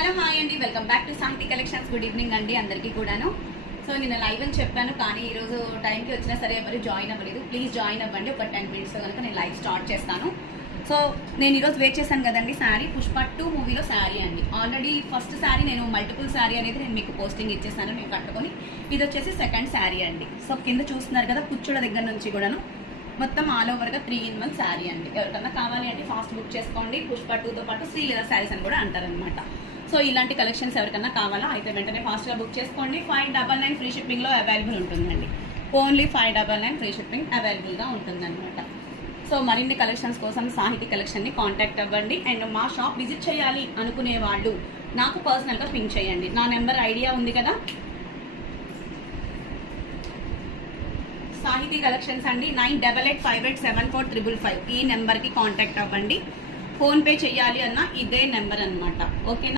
Hello hi అండి, welcome back to Sahithi collections. Good evening అండి అందరికీ కూడాను. సో నేను లైవ్ అని చెప్పాను, కానీ ఈరోజు టైంకి వచ్చినా సరే ఎవరు జాయిన్ అవ్వలేదు. ప్లీజ్ జాయిన్ అవ్వండి. ఒక 10 మినిట్స్లో కనుక నేను లైవ్ స్టార్ట్ చేస్తాను. సో నేను ఈరోజు వెయిట్ చేశాను కదండి. శారీ పుష్ప 2 మూవీలో శారీ అండి. ఆల్రెడీ ఫస్ట్ శారీ నేను మల్టిపుల్ శారీ అనేది నేను మీకు పోస్టింగ్ ఇచ్చేసాను, నేను కట్టుకొని. ఇది వచ్చేసి సెకండ్ శారీ అండి. సో కింద చూస్తున్నారు కదా, కుచ్చుల దగ్గర నుంచి కూడాను మొత్తం ఆల్ ఓవర్గా 3-in-1 శారీ అండి. ఎవరికన్నా కావాలి అంటే ఫాస్ట్ బుక్ చేసుకోండి. పుష్ప 2తో పాటు శ్రీలీల శారీస్ అని కూడా అంటారనమాట. సో ఇలాంటి కలెక్షన్స్ ఎవరికన్నా కావాలా అయితే వెంటనే ఫాస్ట్గా బుక్ చేసుకోండి. 599 ఫ్రీ షిప్పింగ్లో అవైలబుల్ ఉంటుందండి. ఓన్లీ 599 ఫ్రీ షిప్పింగ్ అవైలబుల్గా ఉంటుందన్నమాట. సో మరిన్ని కలెక్షన్స్ కోసం సాహితి కలెక్షన్ని కాంటాక్ట్ అవ్వండి. అండ్ మా షాప్ విజిట్ చేయాలి అనుకునే వాళ్ళు నాకు పర్సనల్గా పింక్ చేయండి. నా నెంబర్ ఐడియా ఉంది కదా, సాహితి కలెక్షన్స్ అండి. 9885874555 ఈ నెంబర్కి కాంటాక్ట్ అవ్వండి. ఫోన్పే చేయాలి అన్న ఇదే నెంబర్ అనమాట. ఓకేనా?